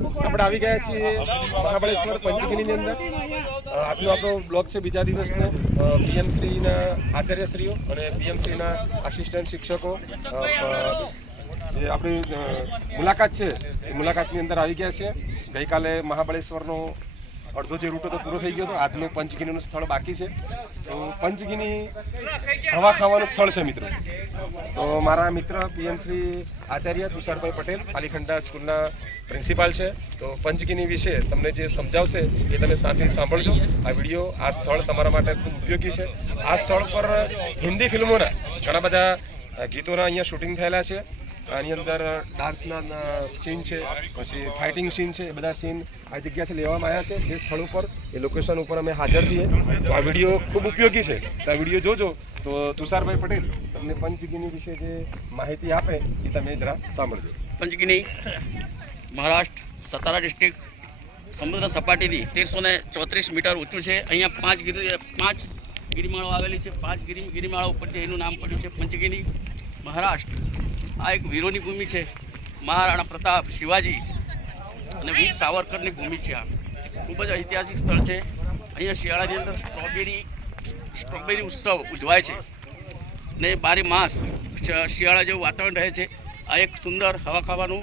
આપણે આવી ગયા છીએ મહાબળેશ્વર પંચગીની અંદર. આજનો આપણો બ્લોગ છે બીજા દિવસનો. પીએમશ્રીના આચાર્યશ્રીઓ અને પીએમશ્રીના આસિસ્ટન્ટ શિક્ષકો. જે આપણી મુલાકાત છે એ મુલાકાતની અંદર આવી ગયા છે. ગઈકાલે મહાબળેશ્વરનો અડધો જે રૂટ હતો પૂરો થઈ ગયો હતો. આજનું પંચગીનીનું સ્થળ બાકી છે. તો પંચગીની હવા ખાવાનું સ્થળ છે મિત્રો. તો મારા મિત્ર પીએમ શ્રી આચાર્ય તુષારભાઈ પટેલ પાલીખંડા સ્કૂલના પ્રિન્સિપાલ છે. તો પંચગીની વિશે તમને જે સમજાવશે એ તમે સાથે સાંભળજો. આ વીડિયો, આ સ્થળ તમારા માટે ખૂબ ઉપયોગી છે. આ સ્થળ પર હિન્દી ફિલ્મોના ઘણા બધા ગીતોના અહીંયા શૂટિંગ થયેલા છે. આની અંદર ડાન્સના સીન છે, પછી ફાઇટિંગ સીન છે, એ બધા સીન આ જગ્યાથી લેવામાં આવ્યા છે, એ સ્થળ ઉપર, એ લોકેશન ઉપર અમે હાજર છીએ. તો આ વીડિયો ખૂબ ઉપયોગી છે. તો આ વીડિયો જોજો. તો તુષારભાઈ પટેલ તમને પંચગીની વિશે જે માહિતી આપે, એ તમે જરા સાંભળજો. પંચગીની મહારાષ્ટ્ર સતારા ડિસ્ટ્રિક્ટ સમુદ્ર સપાટીથી તેરસો ને ચોત્રીસ મીટર ઊંચું છે. અહીંયા પાંચ ગીરી, પાંચ ગિરિમાળો આવેલી છે. પાંચ ગિરી, ગિરિમાળા ઉપરથી એનું નામ પડ્યું છે પંચગીની. મહારાષ્ટ્ર. આ એક વીરોની ભૂમિ છે. મહારાણા પ્રતાપ શિવાજી અને વીર સાવરકરની ભૂમિ છે આ. ખૂબ જ ઐતિહાસિક સ્થળ છે. અહીંયા શિયાળાની અંદર સ્ટ્રોબેરી સ્ટ્રોબેરી ઉત્સવ ઉજવાય છે. ને બારે માસ શિયાળા જેવું વાતાવરણ રહે છે. આ એક સુંદર હવા ખાવાનું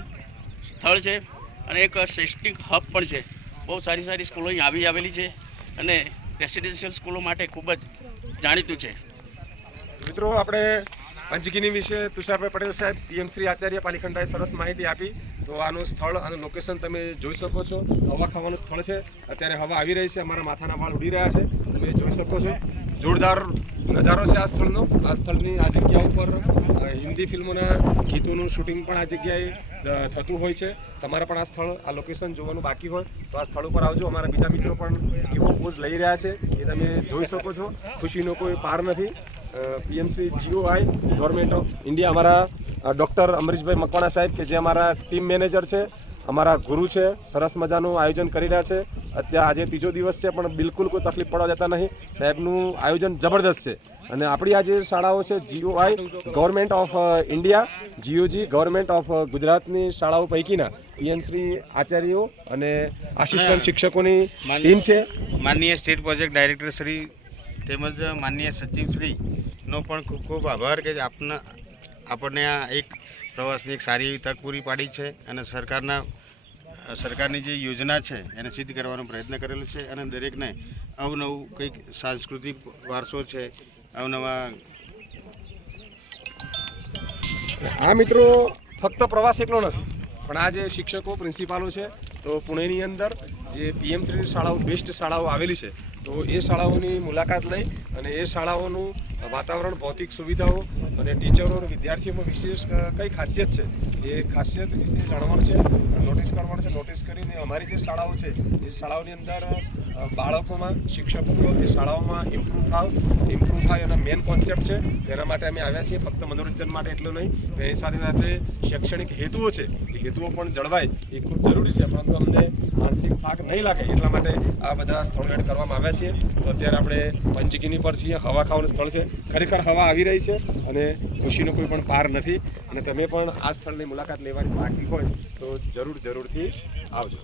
સ્થળ છે અને એક શૈક્ષણિક હબ પણ છે. બહુ સારી સારી સ્કૂલો અહીં આવી આવેલી છે અને રેસિડેન્શિયલ સ્કૂલો માટે ખૂબ જ જાણીતું છે. મિત્રો, આપણે પંચગીની વિશે તુષારભાઈ પટેલ સાહેબ, પીએમ શ્રી આચાર્ય પાલીખંડાએ સરસ માહિતી આપી. તો આનું સ્થળ અને લોકેશન તમે જોઈ શકો છો. હવા ખાવાનું સ્થળ છે. અત્યારે હવા આવી રહી છે. અમારા માથાના વાળ ઉડી રહ્યા છે. તમે જોઈ શકો છો. જોરદાર નજારો છે આ સ્થળનો. આ સ્થળની આ જગ્યા ઉપર હિન્દી ફિલ્મોના ગીતોનું શૂટિંગ પણ આ જગ્યાએ થતું હોય છે. તમારે પણ આ સ્થળ, આ લોકેશન જોવાનું બાકી હોય. તો આ સ્થળ ઉપર આવજો. અમારા બીજા મિત્રો પણ એવો પોઝ લઈ રહ્યા છે. એ તમે જોઈ શકો છો. ખુશીનો કોઈ પાર નથી. PM Shri GOI government of India અમારા ડૉક્ટર અમરીશભાઈ મકવાણા સાહેબ કે જે અમારા ટીમ મેનેજર છે અમારા ગુરુ છે સરસ મજાનું આયોજન કરી રહ્યા છે. અત્યારે આજે ત્રીજો દિવસ છે પણ બિલકુલ કોઈ તકલીફ પડવા જતા નહીં. સાહેબનું આયોજન જબરદસ્ત છે. અને આપણી આ જે શાળાઓ છે GOI government of India GOG government of ગુજરાતની શાળાઓ પૈકીના પીએમ શ્રી આચાર્યો અને આસિસ્ટન્ટ શિક્ષકોની ટીમ છે. માનનીય સ્ટેટ પ્રોજેક્ટ ડાયરેક્ટર શ્રી તેમજ માનનીય સચિવ શ્રીનો પણ ખૂબ ખૂબ આભાર કે આપના આપણને આ એક પ્રવાસની એક સારી એવી તક પૂરી પાડી છે અને સરકારના, સરકારની જે યોજના છે એને સિદ્ધ કરવાનો પ્રયત્ન કરેલો છે અને દરેકને અવનવું કંઈક સાંસ્કૃતિક વારસો છે, અવનવા આ મિત્રો, ફક્ત પ્રવાસ એકલો નથી. પણ આ જે શિક્ષકો પ્રિન્સિપાલો છે, તો પુણેની અંદર જે પીએમ શ્રી શાળાઓ બેસ્ટ શાળાઓ આવેલી છે, તો એ શાળાઓની મુલાકાત લઈ અને એ શાળાઓનું વાતાવરણ, ભૌતિક સુવિધાઓ અને ટીચરો અને વિદ્યાર્થીઓમાં વિશેષ કઈ ખાસિયત છે? એ ખાસિયત વિશે જાણવાનું છે, નોટિસ કરવાનું છે. નોટિસ કરીને અમારી જે શાળાઓ છે, એ શાળાઓની અંદર બાળકોમાં શિક્ષકો એ શાળાઓમાં ઇમ્પ્રૂવ થાવ ઇમ્પ્રૂવ થાય એના મેન કોન્સેપ્ટ છે. તેના માટે અમે આવ્યા છીએ, ફક્ત મનોરંજન માટે એટલું નહીં એની સાથે સાથે શૈક્ષણિક હેતુઓ છે. એ હેતુઓ પણ જળવાય, એ ખૂબ જરૂરી છે. પરંતુ અમને માનસિક થાક નહીં લાગે, એટલા માટે આ બધા સ્થળો કરવામાં આવ્યા છીએ. તો અત્યારે આપણે પંચગીની પર છીએ, હવા ખાવાનું સ્થળ છે. ખરેખર હવા આવી રહી છે અને ખુશીનો કોઈ પણ પાર નથી. અને તમે પણ આ સ્થળની મુલાકાત લેવાની બાકી હોય તો જરૂર, જરૂરથી આવજો.